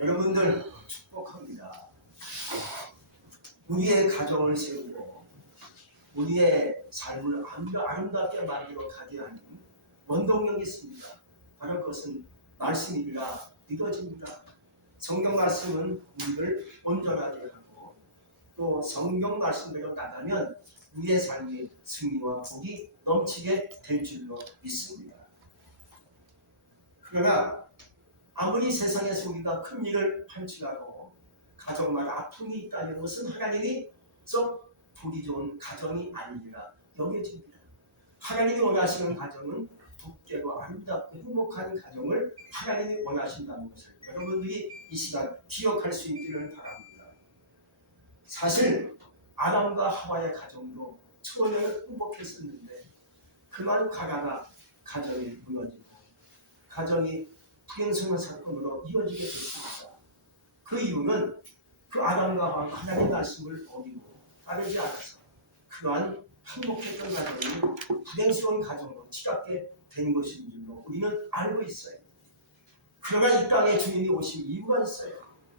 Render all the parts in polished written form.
여러분들 축복합니다. 우리의 가정을 세우고 우리의 삶을 아름답게 만들어 가게 하는 원동력이 있습니다. 바로 그것은 말씀이라 믿어집니다. 성경 말씀은 우리를 온전하게 하고 또 성경 말씀대로 나가면 우리의 삶이 승리와 복이 넘치게 될 줄로 믿습니다. 그러나 아무리 세상에서 우리가 큰 일을 할지라도 가정마다 아픔이 있다는 것은 하나님이 썩 보기 좋은 가정이 아니라 여겨집니다. 하나님이 원하시는 가정은 복되고 아름답고 행복한 가정을 하나님이 원하신다는 것을 여러분들이 이 시간 기억할 수 있기를 바랍니다. 사실 아담과 하와의 가정도 처음에는 행복했었는데 그만 가다가 가정이 무너지고 가정이 불행성한 사건으로 이어지게 됐습니다. 그 이유는 그 아담과 하와가 하나님의 말씀을 어기고 따르지 않아서 그러한 행복했던 가정이 불행스러운 가정으로 치닫게 된 것인 줄로 우리는 알고 있어요. 그러나 이 땅에 주님이 오신 이유가 있어요.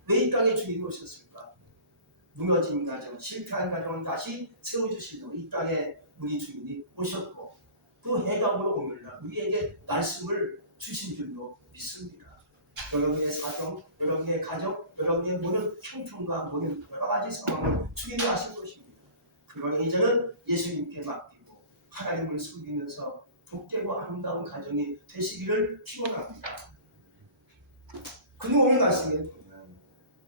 왜 이 땅에 주님이 오셨을까? 무너진 가정, 실패한 가정을 다시 세워주시려고 이 땅에 우리 주님이 오셨고 그 해답으로 오늘날 우리에게 말씀을 주신 줄로 믿습니다. 여러분의 사정, 여러분의 가정, 여러분의 모든 형편과 모든 여러 가지 상황을 주님이 아실 것입니다. 그러나 이제는 예수님께 맡기고 하나님을 섬기면서 복되고 아름다운 가정이 되시기를 기원합니다. 그리고 오늘 말씀에 보면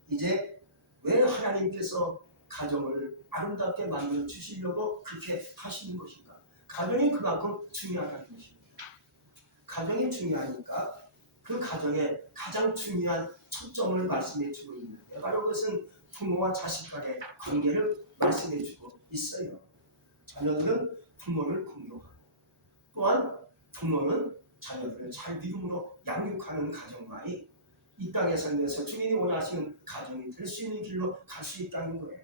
이제 왜 하나님께서 가정을 아름답게 만들어 주시려고 그렇게 하시는 것인가? 가정이 그만큼 중요하다는 것입니다. 가정이 중요하니까 그 가정의 가장 중요한 초점을 말씀해 주고 있는데 바로 그것은 부모와 자식 간의 관계를 말씀해 주고 있어요. 자녀들은 부모를 공경하고 또한 부모는 자녀들을 잘 믿음으로 양육하는 가정만이 이 땅에 살면서 주님이 원하시는 가정이 될 수 있는 길로 갈 수 있다는 거예요.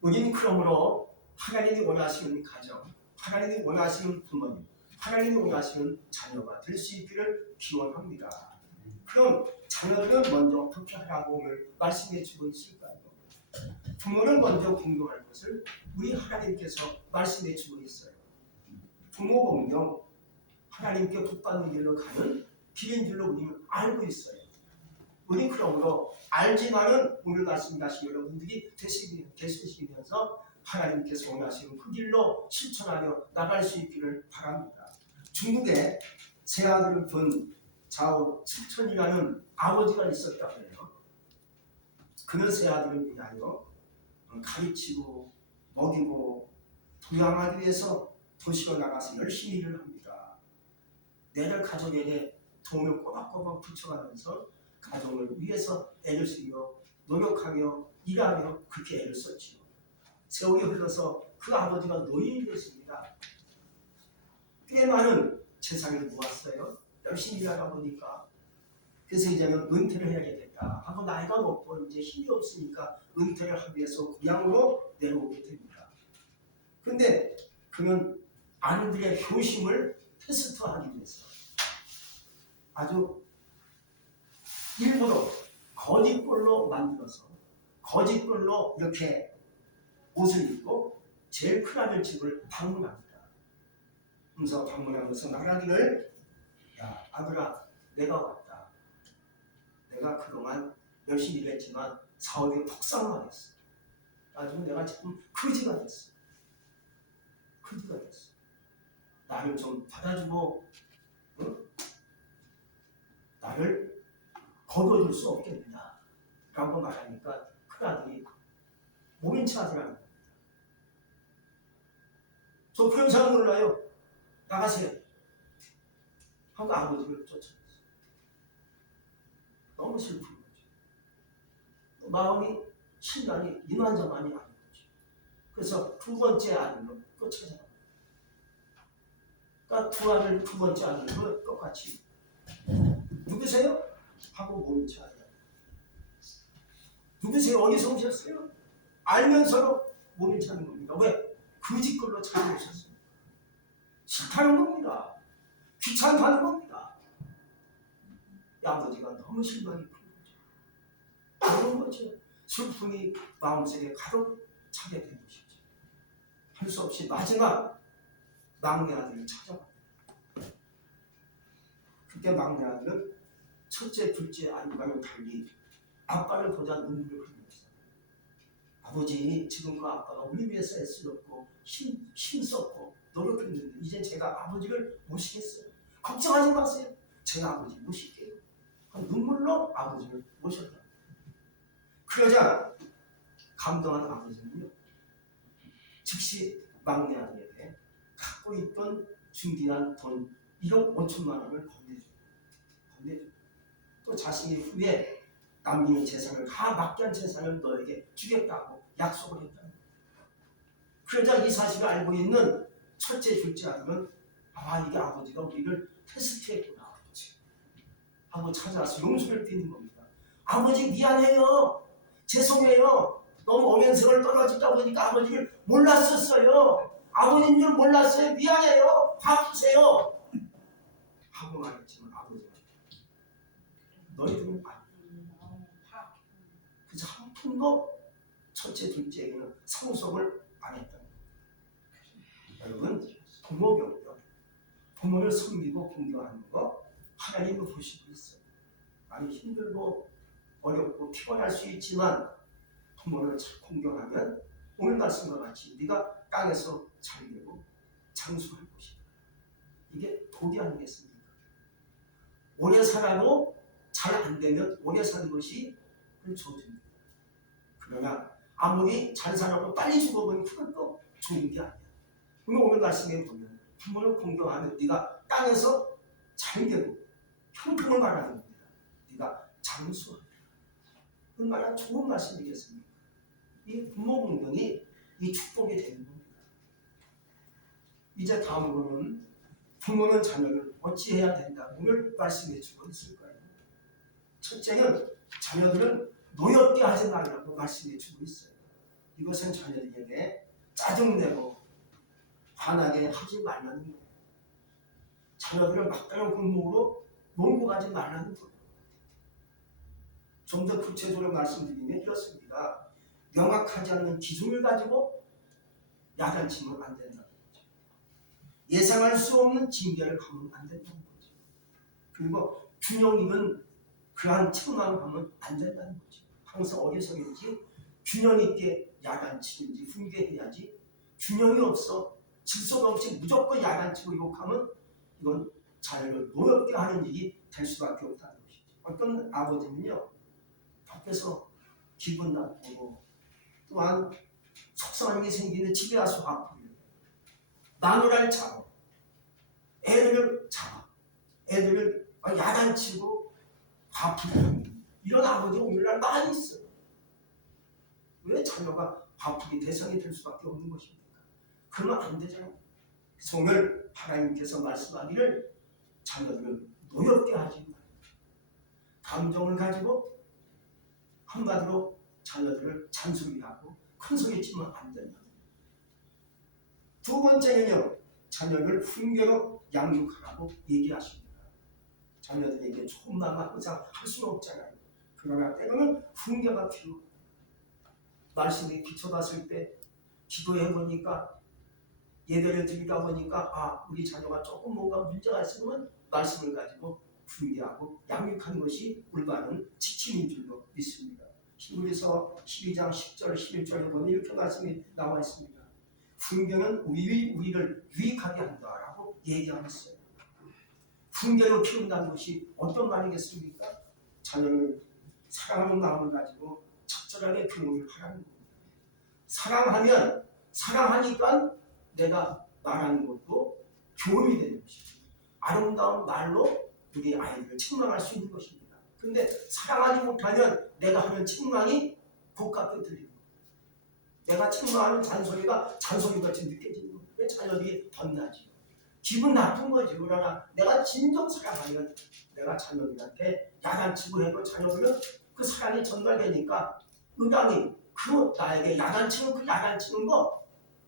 우리는 그러므로 하나님이 원하시는 가정, 하나님이 원하시는 부모님, 하나님이 원하시는 자녀가 될 수 있기를 기원합니다. 그럼 자녀들은 먼저 어떻게 하라고 오늘 말씀해 주고 있을까요? 부모를 먼저 공경할 것을 우리 하나님께서 말씀해 주고 있어요. 부모 공경, 하나님께 복받는 길로 가는 길인 줄로 우리는 알고 있어요. 우리 그러므로 알지만은 오늘 말씀 다시 여러분들이 되시면서 하나님께서 원하시는 그 길로 실천하며 나갈 수 있기를 바랍니다. 중국에 세 아들을 둔 자오 측천이라는 아버지가 있었다고 해요. 그는 세 아들을 위하여 가르치고 먹이고 부양하기 위해서 도시로 나가서 열심히 일을 합니다. 내를 가족에게 돈을 꼬박꼬박 붙여가면서 가정을 위해서 애를 쓰며 노력하며 일하며 그렇게 애를 썼지요. 세월이 흘러서 그 아버지가 노인이 됐습니다. 꽤 많은 재산을 모았어요. 열심히 일하다 보니까. 그래서 이제는 은퇴를 해야겠다 하고 나이가 먹고 이제 힘이 없으니까 은퇴를 하기 위해서 고향으로 내려오게 됩니다. 그런데 그는 아들의 효심을 테스트하기 위해서 아주 일부러 거짓골로 만들어서 거짓골로 이렇게 옷을 입고 제일 큰 아들 집을 방문합니다. 그래서 방문하면서 나가기를 야 아들아 내가 왔다. 내가 그동안 열심히 일했지만 사업이 폭삭망했어. 나중에 내가 지금 거지가 됐어. 거지가 됐어. 나를 좀 받아주고 응? 나를 거둬줄 수 없겠느냐 라고 말하니까 큰아들이 모른 체 하더라는 겁니다. 저 그런 사람 몰라요. 나가세요. 하고 아버지를 쫓아냈어요. 너무 슬픈 거죠. 마음이 심란이 이만저만이 아닌 거죠. 그래서 두 번째 아들로 또 찾아갑니다. 그러니까 두 아들 두 번째 아들도 똑같이 누구세요? 하고 모른 체 하더라고요. 누구세요? 어디서 오셨어요? 알면서도 모른 체 하는 겁니다. 왜? 그 짓걸로 찾아오셨습니다. 싫다는 겁니다. 귀찮다는 겁니다. 이 아버지가 너무 실망이 큰 거죠. 그렇죠. 슬픔이 마음속에 가득 차게 된 것이죠. 할 수 없이 마지막 막내 아들을 찾아갑니다. 그때 막내 아들은 첫째, 둘째 아들과는 달리 아빠를 보자 눈물을 흘렸어요. 아버지, 지금껏 아빠가 우리 위해서 애쓰셨고 힘썼고 노력했는데 이제 제가 아버지를 모시겠어요. 걱정하지 마세요. 제가 아버지 모실게요. 눈물로 아버지를 모셨다. 그러자 감동한 아버지는요, 즉시 막내 아들에게 갖고 있던 준비한 돈 1억 5천만 원을 건네줍니다. 또 자신이 후에 남기는 재산을 다 맡겨한 재산을 너에게 주겠다고 약속을 했다. 그러자 이 사실을 알고 있는 첫째, 둘째 아들은 이게 아버지가 우리를 테스트했구나. 하고 찾아와서 용서를 빌는 겁니다. 아버지 미안해요. 죄송해요. 너무 어면성을 떨어지다 보니까 아버지를 몰랐었어요. 아버지인 줄 몰랐어요. 미안해요. 갚으세요. 하고 말했지만 아버지가 너희들은 안 돼. 그래서 한 푼도 첫째, 둘째에게는 상속을 안 했다. 여러분, 부모 교육, 부모를 섬기고 공경하는 거 하나님도 보시고 있어요. 많이 힘들고 어렵고 피곤할 수 있지만 부모를 잘 공경하면 오늘 말씀과 같이 네가 땅에서 잘 되고 장수할 것이다. 이게 도리 아니겠습니까? 오래 살아도 잘 안 되면 오래 사는 것이 저주입니다. 그러나 아무리 잘 살아도 빨리 죽어버리면 그것도 좋은 게 아니야. 오늘 말씀에 보면 부모를 공경하면 네가 땅에서 잘 되고 형통을 말하는 겁니다. 네가 장수하리라. 얼마나 좋은 말씀이겠습니까? 이 부모 공경이 이 축복이 되는 겁니다. 이제 다음으로는 부모는 자녀를 어찌해야 된다. 오늘 말씀해 주고 있을 거예요. 첫째는 자녀들은 노엽게 하지 말라고 말씀해 주고 있어요. 이것은 자녀들에게 짜증내고 화나게 하지 말라는 거예요. 자녀들을 막다른 골목으로 몰고 가지 말라는 거예요. 좀 더 구체적으로 말씀드리면 이렇습니다. 명확하지 않은 기준을 가지고 야단치면 안 된다는 거죠. 예상할 수 없는 징계를 하면 안 된다는 거죠. 그리고 균형 있는 그러한 책망을 하면 안 된다는 거죠. 항상 어디서든지 균형 있게 야단치는지 훈계해야지, 균형이 없어 질서가 없이 무조건 야단치고 욕하면 이건 자녀를 노엽게 하는 일이 될 수밖에 없다는 것이죠. 어떤 아버지는요, 밖에서 기분 나쁘고 또한 속상한 게 생기는 집에 와서 아프고 마누라를 잡아, 애들을 잡아, 애들을 야단치고 아프고 이런 아버지가 오늘날 많이 있어요. 왜 자녀가 아프게 대상이 될 수밖에 없는 것입니까? 그러면 안 되잖아요. 그래서 오늘 하나님께서 말씀하기를 자녀들은 노엽게 하지 말고 감정을 가지고 한마디로 자녀들을 잔소리하고 큰 소리 치면 안 된다. 두 번째는요, 자녀를 훈계로 양육하라고 얘기하십니다. 자녀들에게 조금만 항상 할 수는 없잖아요. 그러나 때로는 훈계가 필요합니다. 말씀에 비춰봤을 때 기도해 보니까 예배를 드리다 보니까 우리 자녀가 조금 뭔가 문제가 있으면 말씀을 가지고 훈계하고 양육하는 것이 올바른 지침인 줄로 믿습니다. 히브리서 12장 10절 11절에 보면 이렇게 말씀이 나와 있습니다. 훈계는 우리를 유익하게 한다라고 얘기하고 있어요. 훈계로 키운다는 것이 어떤 말이겠습니까? 자녀를 사랑하는 마음을 가지고 적절하게 교육을 하라는 겁니다. 사랑하니까 내가 말하는 것도 교훈이 되는 것입니다. 아름다운 말로 우리 아이들을 책망할 수 있는 것입니다. 그런데 사랑하지 못하면 내가 하는 책망이 고깝게 들립니다. 내가 책망하는 잔소리가 잔소리같이 느껴지는 거예요. 왜 자녀들이 덧나지? 기분 나쁜 거지. 그러나 내가 진정 사랑하면 내가 자녀들한테 야단치고 해도 자녀들은 그 사랑이 전달되니까 의당이 그 나에게 야단치는 거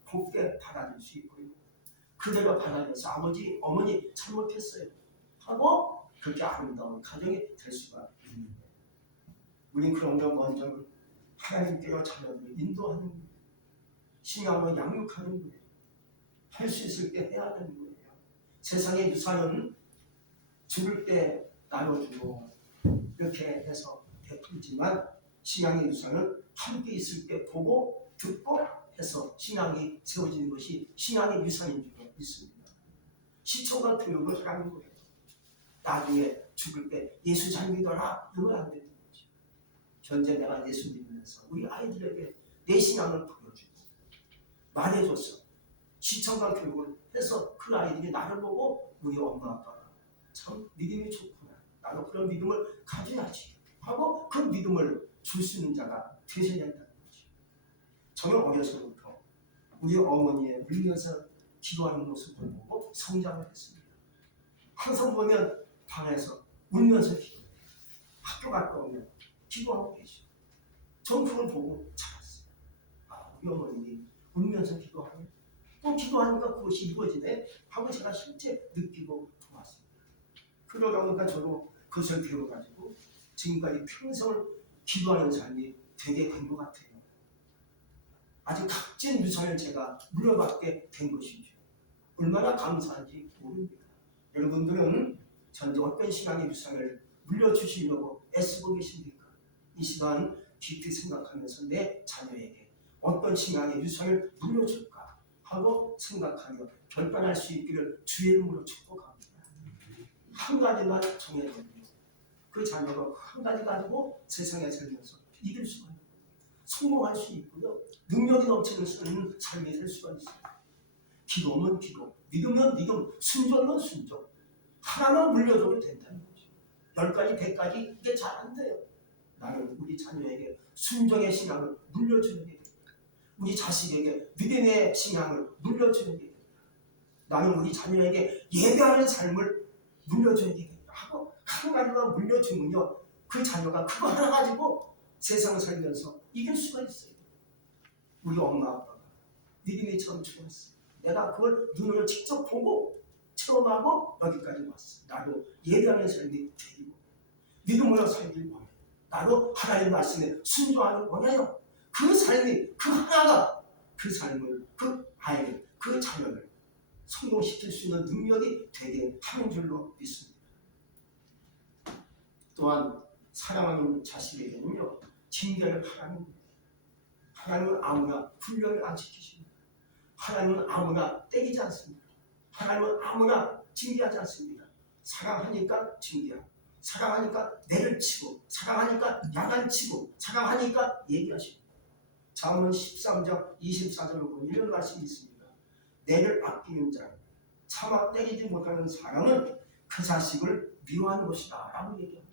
곱게 받아들일 수 있고요. 그대로 받아들여서 아버지, 어머니 잘못했어요 하고 그렇게 아름다운 가정이 될 수가 있는 거예요. 우린 그런 거 먼저 하나님께로 자녀들을 인도하는 거예요. 신앙을 양육하는 거예요. 할 수 있을 때 해야 되는 거예요. 세상의 유산은 죽을 때 나눠주고 이렇게 해서 베풀지만 신앙의 유산은 함께 있을 때 보고 듣고 해서 신앙이 세워지는 것이 신앙의 유산인 줄 믿습니다. 시청과 교육을 하라는 거예요. 나중에 죽을 때 예수 잘 믿어라 이러면 안 되는 거죠. 현재 내가 예수 믿으면서 우리 아이들에게 내 신앙을 보여주고 말해줬어. 시청과 교육을 해서 그 아이들이 나를 보고 우리 엄마 아빠가 참 믿음이 좋구나. 나도 그런 믿음을 가져야지 하고 그 믿음을 줄 수 있는 자가 되셔야 된다는 거죠. 저는 어려서부터 우리 어머니의 울면서 기도하는 모습을 보고 성장을 했습니다. 항상 보면 방에서 울면서 기도해요. 학교 갔다 오면 기도하고 계시고 저는 그걸 보고 자랐어요. 아, 우리 어머님이 울면서 기도하면 또 기도하니까 그것이 이루어지네 하고 제가 실제 느끼고 도왔습니다. 그러다 보니까 저도 그것을 배워가지고 지금까지 평생을 기도하는 삶이 되게 된 것 같아요. 아주 값진 유산을 제가 물려받게 된 것이죠. 얼마나 감사한지 모릅니다. 여러분들은 전에 어떤 신앙의 유산을 물려주시려고 애쓰고 계십니까? 이 시간 깊이 생각하면서 내 자녀에게 어떤 신앙의 유산을 물려줄까 하고 생각하며 결단할 수 있기를 주의 이름으로 축복합니다. 한 가지만 정해놓으면 그 자녀가 한 가지 가지고 세상에 살면서 이길 수가 있고 성공할 수 있고요. 능력이 넘치는 삶이 될 수가 있어요. 기도면 기도, 믿으면 믿음, 순종은 순종. 하나만 물려줘도 된다는 거죠. 10가지, 100가지 이게 잘 안 돼요. 나는 우리 자녀에게 순종의 신앙을 물려주는 게 됩니다. 우리 자식에게 믿음의 신앙을 물려주는 게 됩니다. 나는 우리 자녀에게 예배하는 삶을 물려줘야 되겠다 하고 한 가지만 물려주면요. 그 자녀가 그거 하나 가지고 세상을 살면서 이길 수가 있어요. 우리 엄마 아빠가 믿음이 참 좋았어요. 내가 그걸 눈으로 직접 보고 체험하고 여기까지 왔어. 나도 예배하는 삶이 되고 믿음으로 살길 원해요. 나도 하나님 말씀에 순종하는 원해요. 그 삶이 그 하나가 그 삶을 그 아이를 그 자녀를 성공시킬 수 있는 능력이 되게 하는 줄로 믿습니다. 또한 사랑하는 자식에게는요 징계를 하라는 거예요. 하나님은 아무나 훈련을 안 시키십니다. 하나님은 아무나 때리지 않습니다. 하나님은 아무나 징계하지 않습니다. 사랑하니까 징계하고 사랑하니까 내를 치고 사랑하니까 야단치고 사랑하니까 얘기하시고 잠언 13장 24절을 보면 이런 말씀이 있습니다. 내를 아끼는 자 차마 때리지 못하는 사람은 그 자식을 미워하는 것이다 라고 얘기합니다.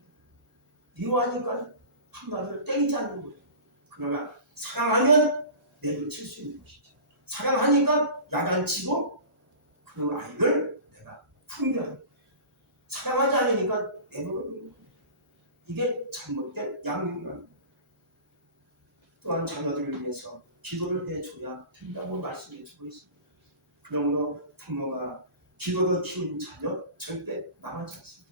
미워하니까 한마디로 때리지 않는 거예요. 그러나 사랑하면 내를 칠 수 있는 것이죠. 사랑하니까 야단치고 그 아이를 내가 훈계하는 거예요. 사랑하지 않으니까 내버려두는 거예요. 이게 잘못된 양육이라는 거예요. 또한 자녀들을 위해서 기도를 해줘야 된다고 말씀해 주고 있습니다. 그러므로 부모가 기도로 키운 자녀 절대 망하지 않습니다.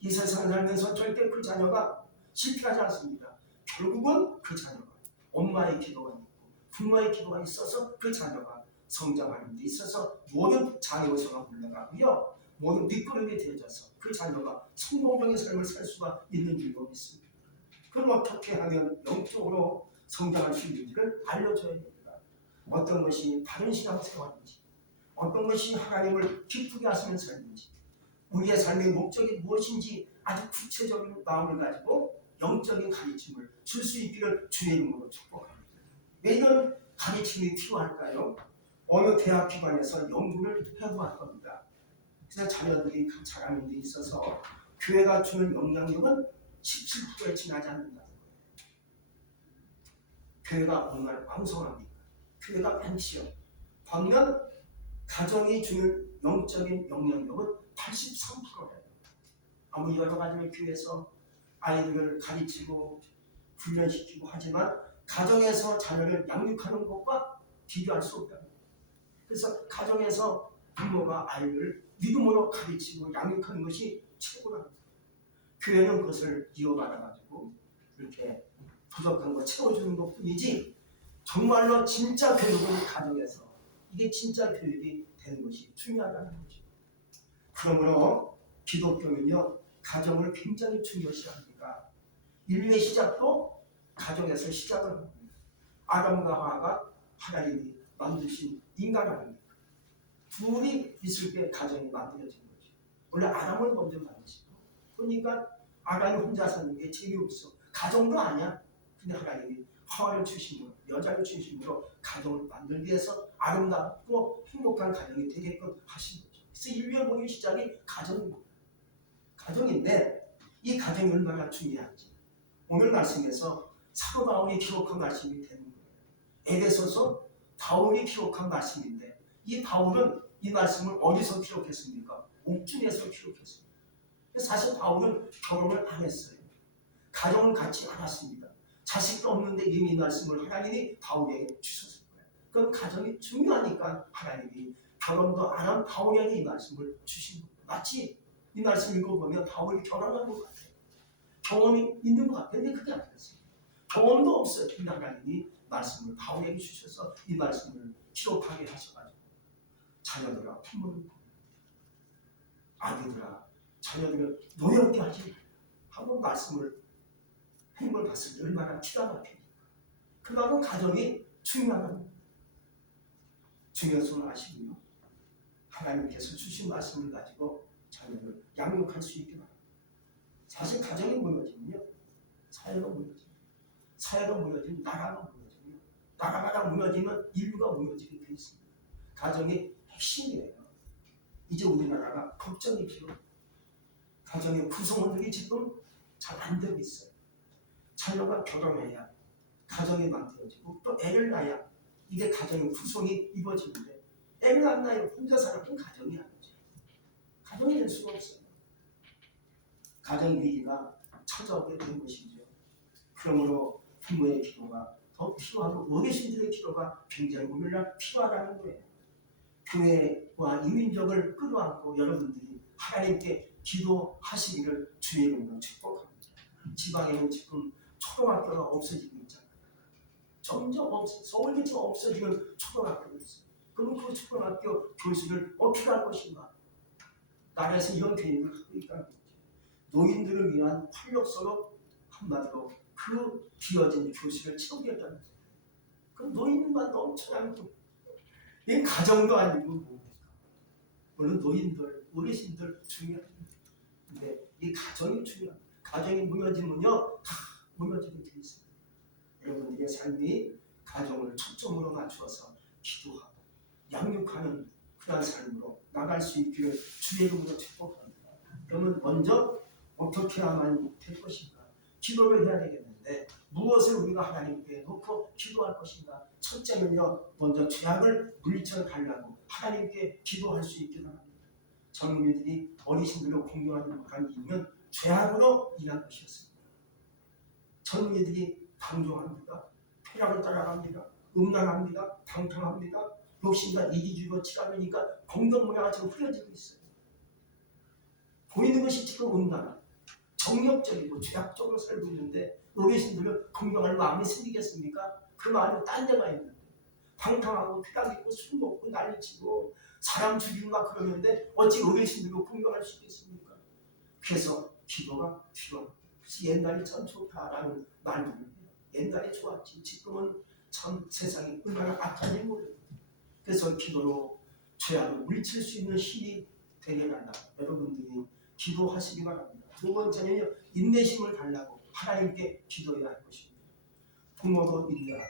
이 세상을 살면서 절대 그 자녀가 실패하지 않습니다. 결국은 그 자녀가 엄마의 기도가 있고 부모의 기도가 있어서 그 자녀가 성장하는 데 있어서 모든 장애요소가 물러가고요. 모든 밑거름이 되어져서 그 자녀가 성공적인 삶을 살 수가 있는 줄로 믿습니다. 그럼 어떻게 하면 영적으로 성장할 수 있는지를 알려줘야 됩니다. 어떤 것이 바른 신앙생활인지 어떤 것이 하나님을 기쁘게 하시는 삶인지 우리의 삶의 목적이 무엇인지 아주 구체적인 마음을 가지고 영적인 가르침을 줄 수 있기를 주의 이름으로 축복합니다. 왜 이런 가르침이 필요할까요? 어느 대학 기관에서 연구를 해보할 겁니다. 그래서 자녀들이 자라는 데 있어서 교회가 주는 영향력은 17%에 지나지 않는다는 거예요. 교회가 얼마나 왕성합니까? 교회가 많지요. 반면 가정이 주는 영적인 영향력은 83%예요. 아무리 여러 가지 교회에서 아이들을 가르치고 훈련시키고 하지만 가정에서 자녀를 양육하는 것과 비교할 수 없다. 그래서 가정에서 부모가 아이를 믿음으로 가르치고 양육하는 것이 최고랍니다. 교회는 그것을 이어받아가지고 이렇게 부족한 거 채워주는 것 뿐이지 정말로 진짜 교육은 가정에서 이게 진짜 교육이 되는 것이 중요하다는 거죠. 그러므로 기독교는요 가정을 굉장히 중요시합니다. 인류의 시작도 가정에서 시작을 합니다. 아담과 하와가 하나님이 만드신 인간 아닙니까? 둘이 있을 때 가정이 만들어진 거죠. 원래 아담을 먼저 만드시고 그러니까 아담이 혼자 사는 게 재미없어. 가정도 아니야. 근데 하나님이 하와를 주심으로 여자를 주심으로 가정을 만들기 위해서 아름답고 행복한 가정이 되게끔 하신 거죠. 그래서 인류의 모든 시작이 가정입니다. 가정인데 이 가정이 얼마나 중요한지 오늘 말씀에서 사도 바울이 기록한 말씀이 되는 거예요. 에베소서 바울이 기록한 말씀인데 이 바울은 이 말씀을 어디서 기록했습니까? 옥중에서 기록했습니다. 사실 바울은 결혼을 안 했어요. 가정을 갖지 않았습니다. 자식도 없는데 이미 이 말씀을 하나님이 바울에게 주셨을 거예요. 그럼 가정이 중요하니까 하나님이 결혼도 안 한 바울에게 이 말씀을 주신 거예요. 마치 이 말씀 읽어보면 바울이 결혼한 것 같아요. 경험이 있는 것 같은데 그게 아니었어요. 경험도 없어요. 근데 하나님이 말씀을 바울에게 주셔서 이 말씀을 기록하게 하셔가지고 자녀들아 품을 아기들아 자녀들을 노엽게 하지 한번 말씀을 행을 봤을 때 얼마나 기가 막힙니까? 그만큼 가정이 중요하다는 중요성을 아시고요. 하나님께서 주신 말씀을 가지고 자녀를 양육할 수 있게 바랍니다. 사실 가정이 무너지면요 사회가 무너집니다. 사회가 무너지면 나라가 무너집니다. 나라가 무너지면 인류가 무너지게 되어 있습니다. 가정이 핵심이에요. 이제 우리나라가 걱정이 필요합니다. 가정의 구성원들이 지금 잘 안 되고 있어요. 자녀가 결혼해야 가정이 만들어지고 또 애를 낳아야 이게 가정의 구성이 이루어지는데 애를 안 낳아야 혼자 살아도 가정이 아니죠. 가정이 될 수가 없어요. 가정 위기가 찾아오게 된 것이죠. 그러므로 부모의 기도가 더 필요하고 어르신들의 기도가 굉장히 오늘날 필요하다는 거예요. 교회와 이민족을 끌어안고 여러분들이 하나님께 기도하시기를 주의 이름으로 축복합니다. 지방에는 지금 초등학교가 없어지고 있잖아요. 점점 서울이 없어지는 초등학교가 있어요. 그럼 그 초등학교 교실을 어떻게 할 것인가? 나라에서 이런 계획을 하고 있다는 거죠. 노인들을 위한 활력소로 한마디로 그 비어진 교실을 채우겠다는 거예요. 그 노인만 넘쳐나는 거. 이게 가정도 아니고 뭡니까? 물론 노인들, 어르신들 중요합니다. 근데 이 가정이 중요합니다. 가정이 무너지면요 다 무너지게 되어 있습니다. 여러분들의 삶이 가정을 초점으로 맞추어서 기도하고 양육하는 그런 삶으로 나갈 수 있기를 주의 이름으로 축복합니다. 그러면 먼저 어떻게 해야만 될 것인가? 기도를 해야 되겠는데 무엇을 우리가 하나님께 놓고 기도할 것인가? 첫째는요 먼저 죄악을 물리쳐 달라고 하나님께 기도할 수 있게 바랍니다. 젊은이들이 어르신들을 공경하지 못한 이유는 죄악으로 인한 것이었습니다. 젊은이들이 방종합니다. 쾌락을 따라갑니다. 음란합니다. 방탕합니다. 욕심과 이기주의로 치닫으니까 공동 문화가 지금 흐려지고 있어요. 보이는 것이 지금 음란한 정력적이고 죄악적으로 살고 있는데 어르신들은 공경할 마음이 생기겠습니까? 그 마음이 딴 데가 있는데 방탕하고 쾌락 있고 술 먹고 난리치고 사람 죽이고 막 그러는데 어찌 어르신들로 공경할 수 있겠습니까? 그래서 기도가 필요합니다. 그래서 옛날이 참 좋다라는 말들입니다. 옛날이 좋았지 지금은 참 세상이 얼마나 악한지 모릅니다. 그래서 기도로 죄악을 물리칠 수 있는 힘이 되게 달라 여러분들이 기도하시기 바랍니다. 두 번째는요 인내심을 달라고 하나님께 기도해야 할 것입니다. 부모도 인내하고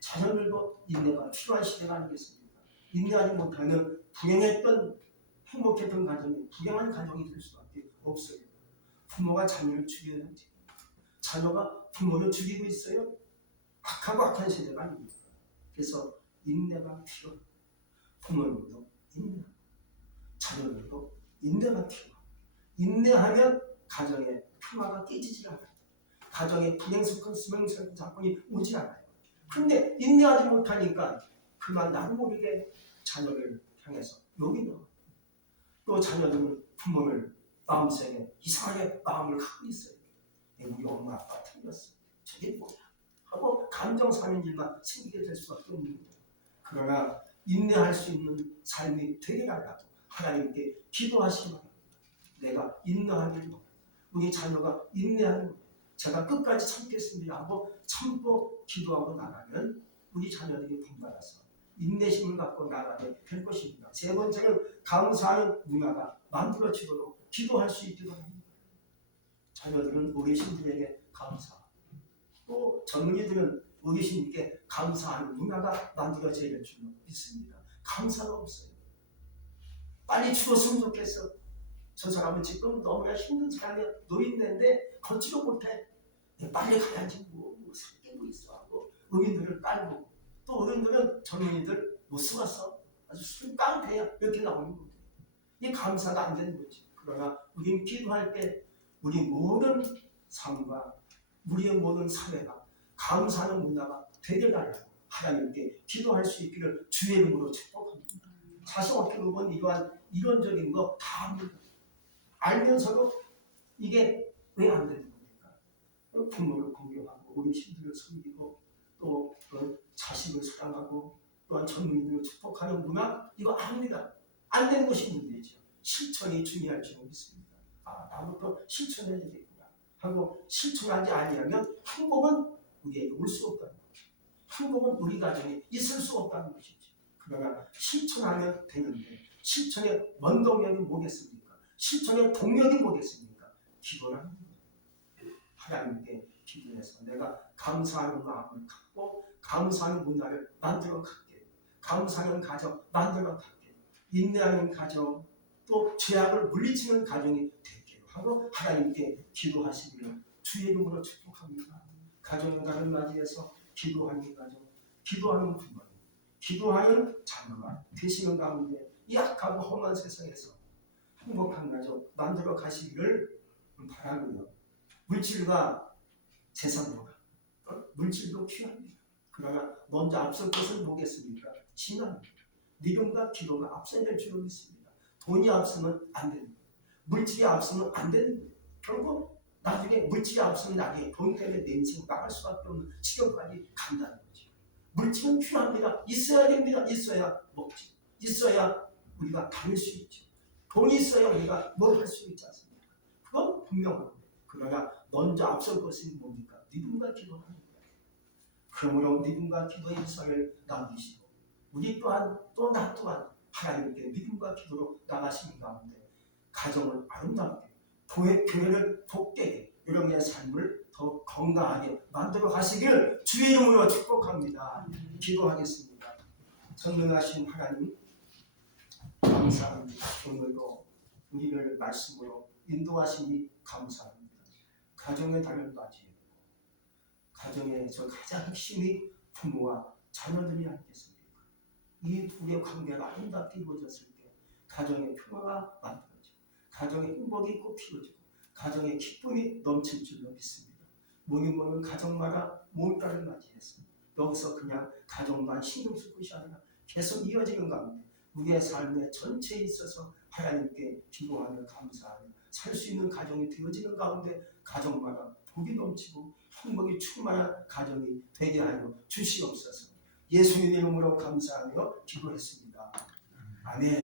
자녀들도 인내가 필요한 시대가 아니겠습니까? 인내하지 못하면 불행했던 행복했던 가정이 불행한 가정이 될 수밖에 없어요. 부모가 자녀를 죽여야지 자녀가 부모를 죽이고 있어요. 악하고 악한 세대가 아닙니다. 그래서 인내가 필요합니다. 부모님도 인내, 자녀들도 인내가 필요합니다. 인내하면 가정의 평화가 깨지질 않아요. 가정의 불행스러운 사건이 오지 않아요. 근데 인내하지 못하니까 그만 나도 모르게 자녀를 향해서 욕이 나와요. 또 자녀들은 부모를 마음속에 이상하게 마음을 갖고 있어요. 우리 엄마 아빠 틀렸어. 이게 뭐야 하고 감정 상하는 일만 생기게 될 수밖에 없는 거예요. 그러나 인내할 수 있는 삶이 되게 달라도 하나님께 기도하시기 바랍니다. 내가 인내하기를 원합니다. 우리 자녀가 인내하는 거예요. 제가 끝까지 참겠습니다 하고 참고 기도하고 나가면 우리 자녀들이 본받아서 인내심을 갖고 나가게 될 것입니다. 세 번째는 감사하는 문화가 만들어지도록 기도할 수 있기도 합니다. 자녀들은 어르신들에게 감사하고 또 젊은이들은 어르신께 감사하는 문화가 만들어져야 될 줄로 믿습니다. 감사가 없어요. 빨리 죽었으면 좋겠어. 저 사람은 지금 너무나 힘든 사람이야. 노인네인데 걷지도 못해. 빨리 가야지 뭐 살게 있어 하고 어른들을 깔고 또 어른들은 젊은이들 못 쓰겠어. 아주 술 깡패야. 이렇게 나오는 거죠. 이 감사가 안 되는 거지. 그러나 우리는 기도할 때 우리 모든 삶과 우리의 모든 사회가 감사하는 문화가 되게 달라고 하나님께 기도할 수 있기를 주의 이름으로 축복합니다. 자신 없게 보면 이러한 이론적인 거 다 압니다. 알면서도 이게 왜 안 되는 겁니까? 부모를 공경하고 우리 신들을 섬기고 또 자식을 사랑하고 또한 젊은이들을 축복하는 문화 이거 압니다. 안 되는 것이 문제죠. 실천이 중요할 줄 믿습니다. 나부터 실천해야 되겠구나 하고 실천하지 아니하면 행복은 우리에게 올 수 없다는 거죠. 행복은 우리 가정에 있을 수 없다는 것이죠. 그러나 실천하면 되는데 실천의 원동력이 뭐겠습니까? 실천의 동력이 뭐겠습니까? 기도라는 거예요. 하나님께 기도해서 내가 감사하는 마음을 갖고 감사하는 문화를 만들어 갈게. 감사하는 가정 만들어 갈게. 인내하는 가정 또 죄악을 물리치는 가정이 되기로 하고 하나님께 기도하시기를 주의 이름으로 축복합니다. 가정의 달을 맞이해서 기도하는 가정, 기도하는 부모, 기도하는 자녀가 되시는 가운데 이 악하고 험한 세상에서 행복한 가정 만들어 가시기를 바라고요. 물질과 재산보다 물질도 필요합니다. 그러나 먼저 앞설 것은 뭐겠습니까? 신앙입니다. 믿음과 기도가 앞서야 될 줄로 믿습니다. 돈이 앞서면 안 됩니다. 물질이 앞서면 안 되는 거예요. 결국 나중에 물질이 앞서면 나중에 돈 때문에 내 인생을 망할 수밖에 없는 지경까지 간다는 거죠. 물질은 필요합니다. 있어야 됩니다. 있어야 먹지. 있어야 우리가 다닐 수 있죠. 돈이 있어야 우리가 뭘 할 수 있지 않습니까? 그건 분명합니다. 그러나 먼저 앞설 것은 뭡니까? 믿음과 기도하는 거예요. 그러므로 믿음과 기도의 일상을 남기시고 우리 또한 또 나 또한 하나님께 믿음과 기도로 나가시는 가운데 가정을 아름답게 교회를 복되게 여러분의 삶을 더 건강하게 만들어 가시기를 주의 이름으로 축복합니다. 기도하겠습니다. 전능하신 하나님 감사합니다. 오늘도 우리를 말씀으로 인도하시니 감사합니다. 가정의 달을 맞이해 가정에서 가장 핵심이 부모와 자녀들이 아니겠습니까? 이 둘의 관계가 아름답게 이루어졌을 때 가정의 평화가 만들어지고 가정의 행복이 꽃피워지고 가정의 기쁨이 넘칠 줄로 믿습니다. 모는 가정마다 몰달을 맞이했습니다. 여기서 그냥 가정만 신경 쓸 것이 아니라 계속 이어지는 가운데 우리의 삶의 전체에 있어서 하나님께 기도하며 감사하며 살 수 있는 가정이 되어지는 가운데 가정마다 복이 넘치고 행복이 충만한 가정이 되게 하여 주시옵소서. 예수님 이름으로 감사하며 기도했습니다. 아멘.